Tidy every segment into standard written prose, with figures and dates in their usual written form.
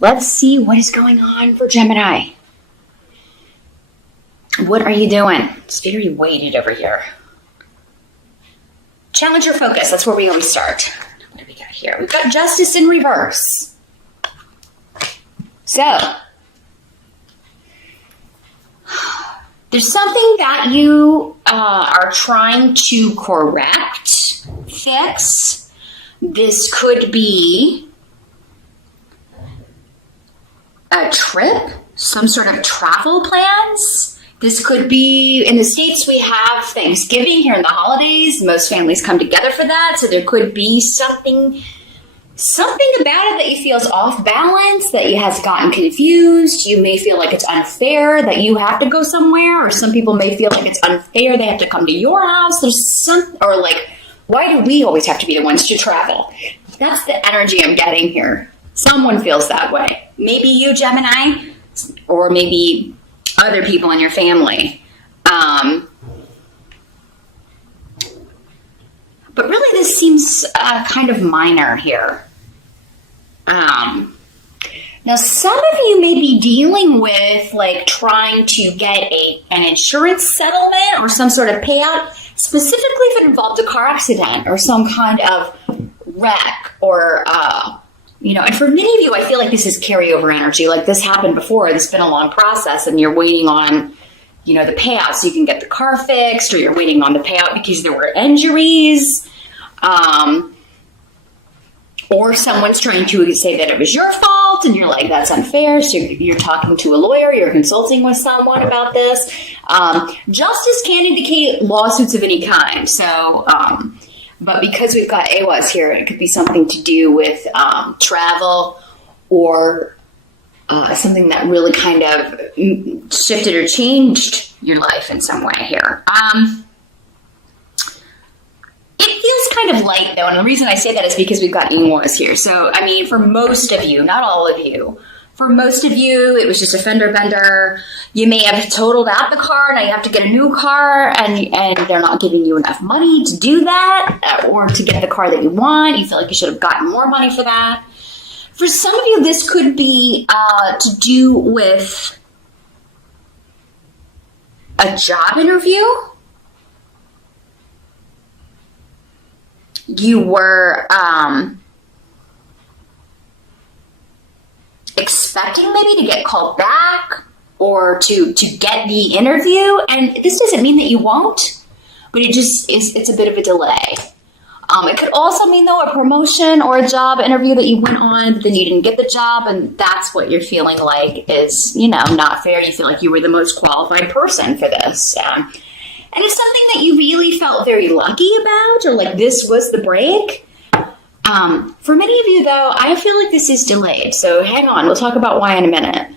Let's see what is going on for Gemini. What are you doing? It's very weighted over here. Challenge your focus. That's where we always start. What do we got here? We've got Justice in reverse. So, there's something that you are trying to correct, fix. This could be a trip, some sort of travel plans. This could be, in the States, we have Thanksgiving here in the holidays. Most families come together for that. So there could be something about it that you feel is off balance, that you has gotten confused. You may feel like it's unfair that you have to go somewhere, or some people may feel like it's unfair they have to come to your house. There's or like, why do we always have to be the ones to travel? That's the energy I'm getting here. Someone feels that way. Maybe you, Gemini, or maybe other people in your family. But really this seems kind of minor here. Now some of you may be dealing with like trying to get an insurance settlement or some sort of payout, specifically if it involved a car accident or some kind of wreck or, and for many of you, I feel like this is carryover energy. Like this happened before. It's been a long process and you're waiting on, the payout so you can get the car fixed, or you're waiting on the payout because there were injuries. Or someone's trying to say that it was your fault and you're like, that's unfair. So you're talking to a lawyer, you're consulting with someone about this. Justice can indicate lawsuits of any kind. So, but because we've got AWAS here, it could be something to do with travel or something that really kind of shifted or changed your life in some way here. It feels kind of light, though, and the reason I say that is because we've got AWAS here. So, I mean, for most of you, not all of you, for most of you, it was just a fender bender. You may have totaled out the car, now you have to get a new car, and they're not giving you enough money to do that, or to get the car that you want. You feel like you should have gotten more money for that. For some of you, this could be to do with a job interview. You were expecting maybe to get called back or to get the interview, and this doesn't mean that you won't, but it just is, it's a bit of a delay. It could also mean, though, a promotion or a job interview that you went on, but then you didn't get the job, and that's what you're feeling like is, not fair. You feel like you were the most qualified person for this. And it's something that you really felt very lucky about, or like this was the break. For many of you, though, I feel like this is delayed. So hang on, we'll talk about why in a minute.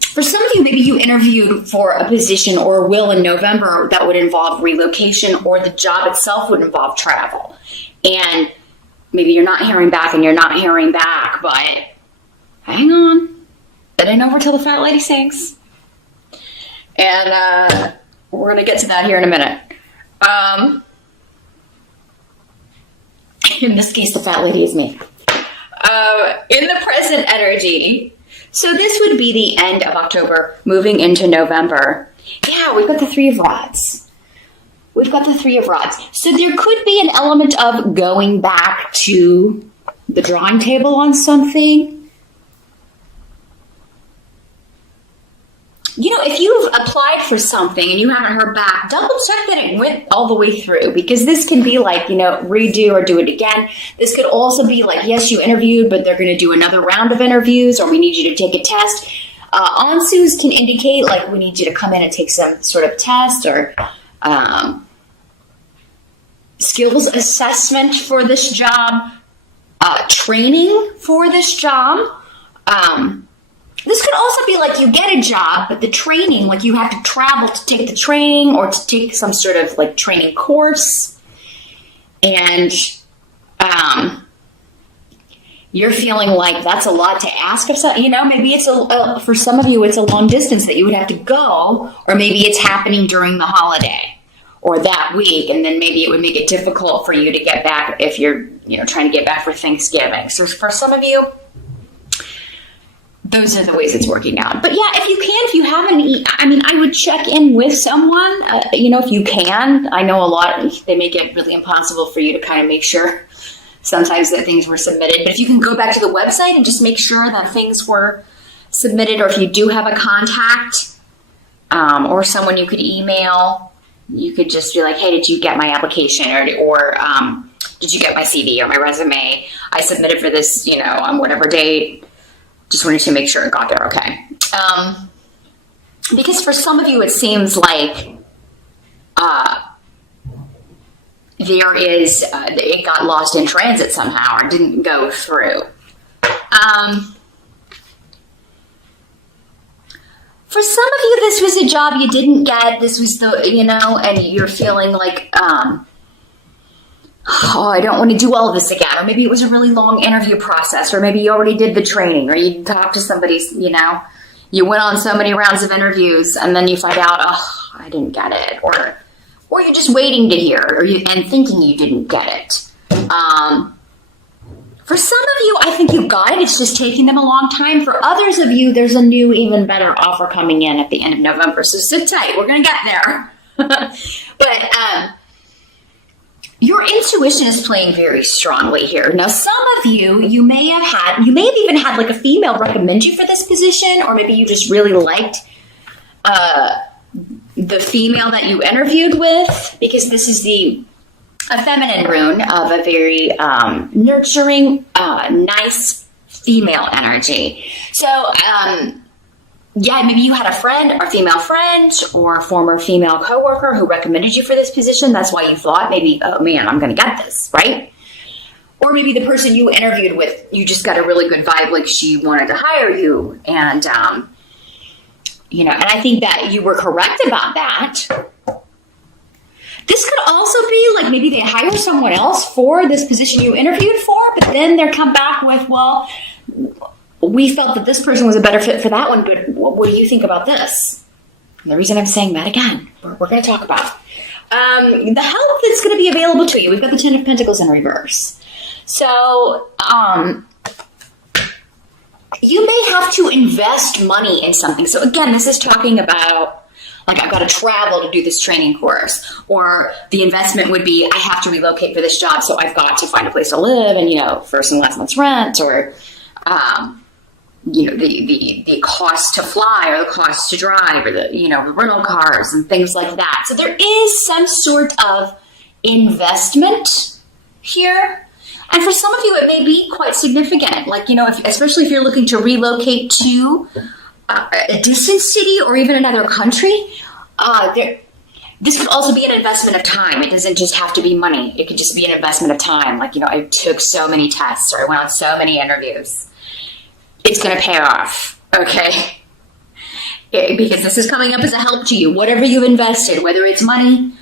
For some of you, maybe you interviewed for a position or will in November that would involve relocation, or the job itself would involve travel. And maybe you're not hearing back and you're not hearing back, but hang on. It ain't over till the fat lady sings. And we're going to get to that here in a minute. In this case, the fat lady is me. In the present energy, so this would be the end of October, moving into November. Yeah, we've got the Three of Rods. We've got the Three of Rods. So there could be an element of going back to the drawing table on something. If you've applied for something and you haven't heard back, double check that it went all the way through, because this can be like, redo or do it again. This could also be like, yes, you interviewed, but they're going to do another round of interviews, or we need you to take a test. Ansus can indicate like we need you to come in and take some sort of test or skills assessment for this job, training for this job. This could also be like you get a job, but the training, like you have to travel to take the training or to take some sort of like training course. And you're feeling like that's a lot to ask of some, maybe it's for some of you, it's a long distance that you would have to go, or maybe it's happening during the holiday or that week. And then maybe it would make it difficult for you to get back if you're, trying to get back for Thanksgiving. So for some of you, those are the ways it's working out. But yeah, if you haven't, I mean, I would check in with someone, if you can. I know a lot, they make it really impossible for you to kind of make sure sometimes that things were submitted. But if you can go back to the website and just make sure that things were submitted, or if you do have a contact or someone you could email, you could just be like, hey, did you get my application? Or did you get my CV or my resume? I submitted for this, on whatever date. Just wanted to make sure it got there okay. Because for some of you, it seems like it got lost in transit somehow or didn't go through. For some of you, this was a job you didn't get. This was and you're feeling like, I don't want to do all of this again. Or maybe it was a really long interview process, or maybe you already did the training, or you talked to somebody, you went on so many rounds of interviews and then you find out, I didn't get it. Or you're just waiting to hear and thinking you didn't get it. For some of you, I think you got it. It's just taking them a long time. For others of you, there's a new, even better offer coming in at the end of November. So sit tight. We're going to get there. But your intuition is playing very strongly here. Now, some of you may have even had like a female recommend you for this position, or maybe you just really liked the female that you interviewed with, because this is a feminine rune of a very nurturing, nice female energy. So, maybe you had a friend or female friend or a former female coworker who recommended you for this position. That's why you thought maybe, oh man, I'm going to get this, right? Or maybe the person you interviewed with, you just got a really good vibe, like she wanted to hire you. And, and I think that you were correct about that. This could also be like maybe they hire someone else for this position you interviewed for, but then they're come back with, well, we felt that this person was a better fit for that one, but what do you think about this? And the reason I'm saying that again, we're going to talk about the help that's going to be available to you. We've got the Ten of Pentacles in reverse. So you may have to invest money in something. So again, this is talking about, like, I've got to travel to do this training course, or the investment would be, I have to relocate for this job, so I've got to find a place to live and, first and last month's rent, or, the cost to fly, or the cost to drive, or the rental cars and things like that. So there is some sort of investment here. And for some of you, it may be quite significant. Like, especially if you're looking to relocate to a distant city or even another country, this could also be an investment of time. It doesn't just have to be money. It could just be an investment of time. Like, I took so many tests, or I went on so many interviews. It's going to pay off, okay? Because this is coming up as a help to you. Whatever you've invested, whether it's money.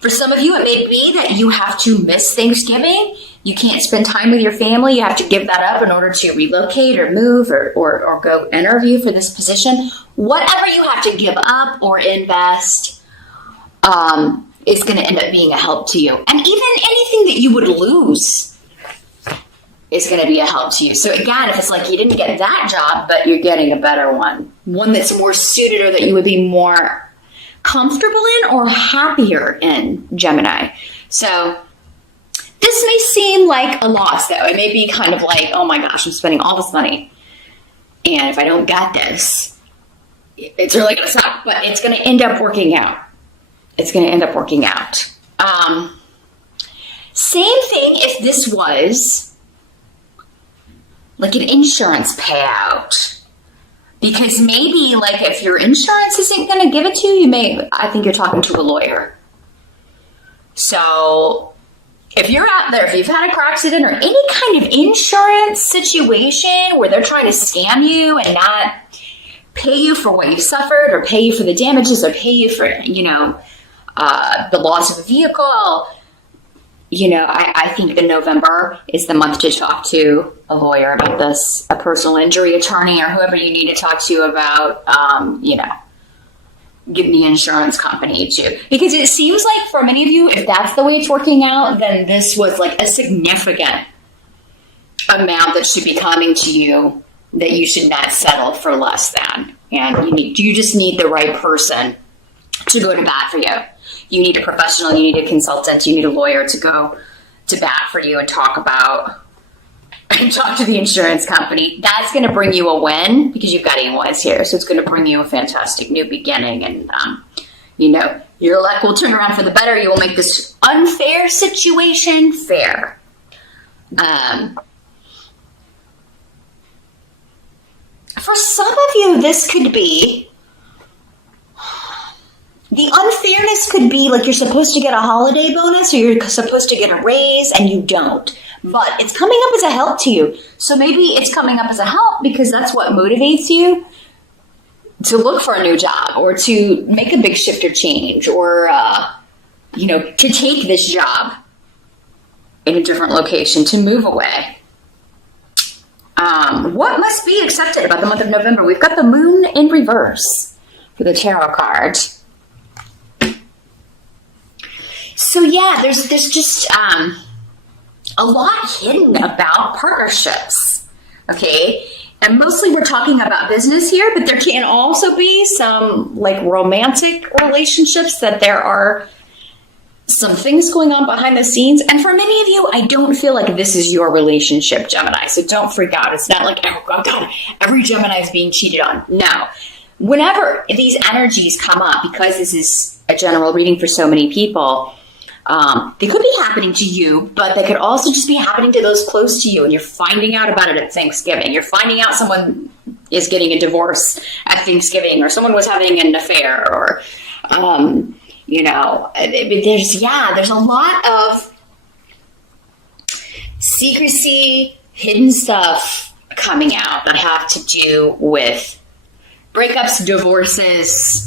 For some of you, it may be that you have to miss Thanksgiving. You can't spend time with your family. You have to give that up in order to relocate or move or go interview for this position. Whatever you have to give up or invest is going to end up being a help to you. And even anything that you would lose is going to be a help to you. So again, if it's like you didn't get that job, but you're getting a better one that's more suited, or that you would be more comfortable in or happier in, Gemini. So this may seem like a loss, though. It may be kind of like, oh my gosh, I'm spending all this money, and if I don't get this, it's really going to suck. But it's going to end up working out. It's going to end up working out. Same thing if this was like an insurance payout. Because maybe, like, if your insurance isn't going to give it to you, I think you're talking to a lawyer. So if you're out there, if you've had a car accident or any kind of insurance situation where they're trying to scam you and not pay you for what you suffered, or pay you for the damages, or pay you for, the loss of a vehicle, I think that November is the month to talk to a lawyer about this, a personal injury attorney, or whoever you need to talk to about, getting the insurance company to. Because it seems like for many of you, if that's the way it's working out, then this was like a significant amount that should be coming to you that you should not settle for less than. And you just need the right person to go to bat for you. You need a professional, you need a consultant, you need a lawyer to go to bat for you and talk to the insurance company. That's going to bring you a win because you've got AWIs here. So it's going to bring you a fantastic new beginning. And, your luck will turn around for the better. You will make this unfair situation fair. For some of you, this could be, the unfairness could be like you're supposed to get a holiday bonus or you're supposed to get a raise and you don't. But it's coming up as a help to you. So maybe it's coming up as a help because that's what motivates you to look for a new job or to make a big shift or change or, to take this job in a different location, to move away. What must be accepted about the month of November? We've got the moon in reverse for the tarot card. So yeah, there's just a lot hidden about partnerships, okay? And mostly we're talking about business here, but there can also be some like romantic relationships that there are some things going on behind the scenes. And for many of you, I don't feel like this is your relationship, Gemini. So don't freak out. It's not like, oh God, every Gemini is being cheated on. No. Whenever these energies come up, because this is a general reading for so many people, they could be happening to you, but they could also just be happening to those close to you. And you're finding out about it at Thanksgiving. You're finding out someone is getting a divorce at Thanksgiving, or someone was having an affair, or, there's a lot of secrecy, hidden stuff coming out that have to do with breakups, divorces.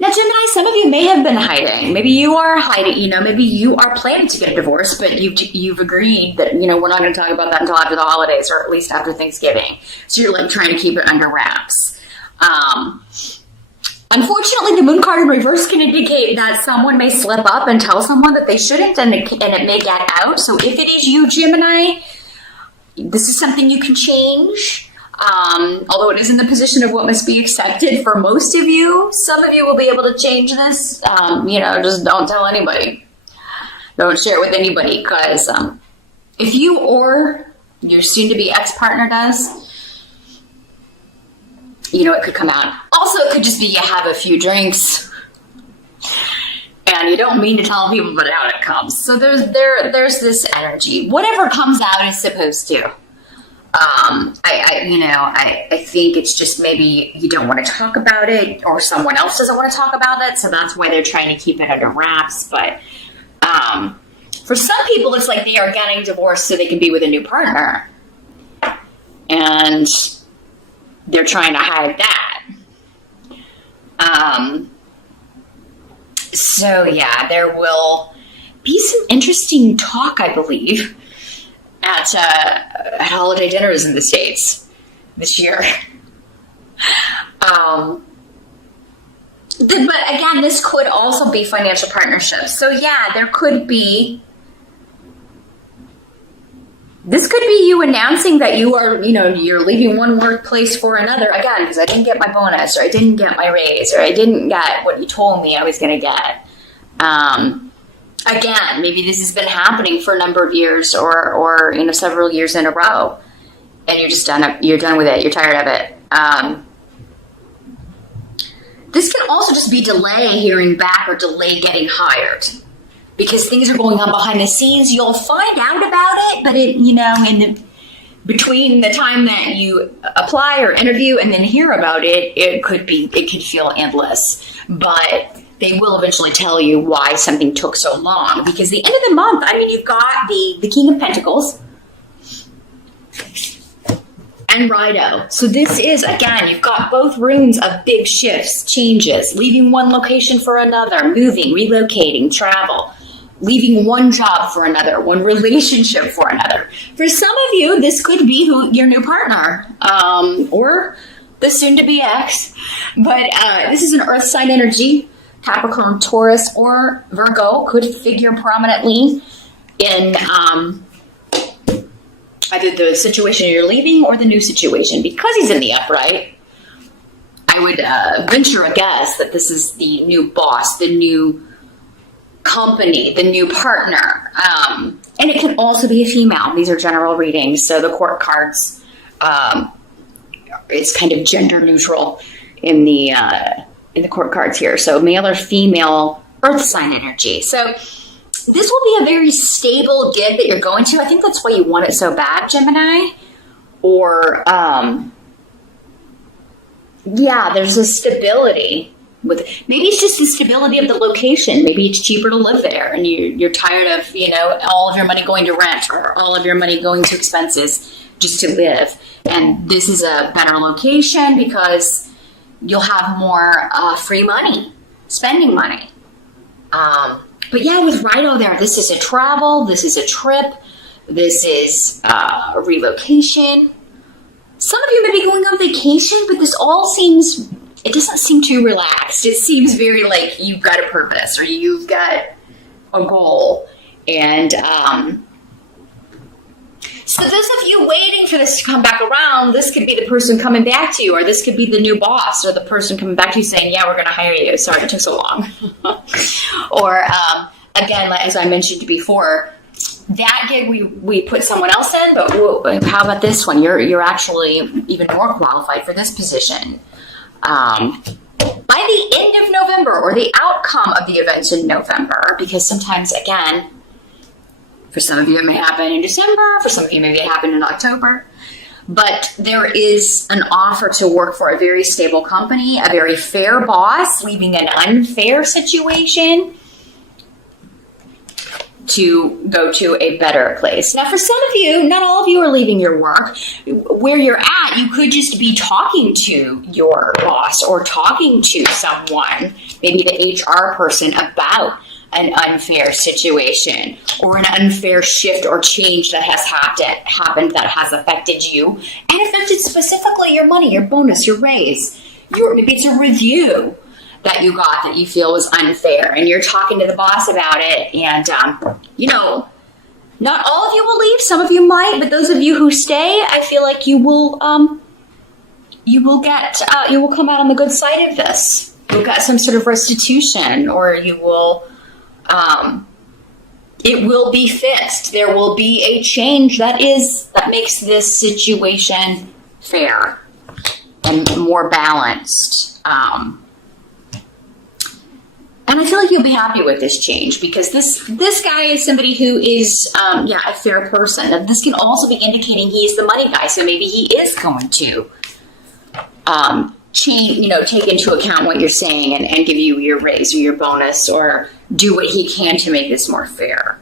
Now, Gemini, some of you may have been hiding. Maybe you are hiding, maybe you are planning to get a divorce, but you've agreed that, we're not going to talk about that until after the holidays, or at least after Thanksgiving. So you're like trying to keep it under wraps. Unfortunately, the moon card in reverse can indicate that someone may slip up and tell someone that they shouldn't, and it may get out. So if it is you, Gemini, this is something you can change. Although it is in the position of what must be accepted for most of you, some of you will be able to change this. Just don't tell anybody. Don't share it with anybody, because if you or your soon-to-be ex-partner does, it could come out. Also, it could just be you have a few drinks and you don't mean to tell people, but out it comes. So there's this energy. Whatever comes out is supposed to. I think it's just maybe you don't want to talk about it, or someone else doesn't want to talk about it, so that's why they're trying to keep it under wraps. But for some people, it's like they are getting divorced so they can be with a new partner, and they're trying to hide that. So yeah, there will be some interesting talk, I believe, at holiday dinners in the States this year. But again, this could also be financial partnerships. So yeah, this could be you announcing that you are, you're leaving one workplace for another. Again, because I didn't get my bonus, or I didn't get my raise, or I didn't get what you told me I was going to get. Again, maybe this has been happening for a number of years, or several years in a row, and you're just done. You're done with it. You're tired of it. This can also just be delay hearing back or delay getting hired, because things are going on behind the scenes. You'll find out about it, but between the time that you apply or interview and then hear about it, it could feel endless. But they will eventually tell you why something took so long. Because the end of the month, you've got the King of Pentacles and Rido. So this is, again, you've got both runes of big shifts, changes, leaving one location for another, moving, relocating, travel, leaving one job for another, one relationship for another. For some of you, this could be your new partner, or the soon-to-be ex. But this is an earth sign energy. Capricorn, Taurus, or Virgo could figure prominently in either the situation you're leaving or the new situation. Because he's in the upright, I would venture a guess that this is the new boss, the new company, the new partner. And it can also be a female. These are general readings, so the court cards, it's kind of gender neutral in the court cards here. So male or female earth sign energy. So this will be a very stable gig that you're going to. I think that's why you want it so bad, Gemini. Or, yeah, there's a stability with, maybe it's just the stability of the location. Maybe it's cheaper to live there, and you're tired of, all of your money going to rent or all of your money going to expenses just to live. And this is a better location because you'll have more free money, spending money. But yeah, with Rido there, this is a travel, this is a trip, this is a relocation. Some of you may be going on vacation, but this all seems, it doesn't seem too relaxed. It seems very like you've got a purpose or you've got a goal. And so those of you waiting for this to come back around, this could be the person coming back to you, or this could be the new boss or the person coming back to you saying, yeah, we're going to hire you. Sorry it took so long. Or again, as I mentioned before, that gig we put someone else in, but how about this one? You're actually even more qualified for this position. By the end of November, or the outcome of the events in November, because sometimes, again, for some of you it may happen in December, for some of you maybe it happened in October, but there is an offer to work for a very stable company, a very fair boss, leaving an unfair situation to go to a better place. Now, for some of you, not all of you are leaving your work. Where you're at, you could just be talking to your boss or talking to someone, maybe the HR person, about an unfair situation or an unfair shift or change that has happened that has affected you and affected specifically your money, your bonus, your raise. Maybe it's a review that you got that you feel was unfair, and you're talking to the boss about it, and not all of you will leave. Some of you might, but those of you who stay, I feel like you will come out on the good side of this. You'll get some sort of restitution, or you will it will be fixed. There will be a change that makes this situation fair and more balanced. And I feel like you'll be happy with this change, because this guy is somebody who is, a fair person. And this can also be indicating he is the money guy. So maybe he is going to take into account what you're saying and give you your raise or your bonus, or do what he can to make this more fair.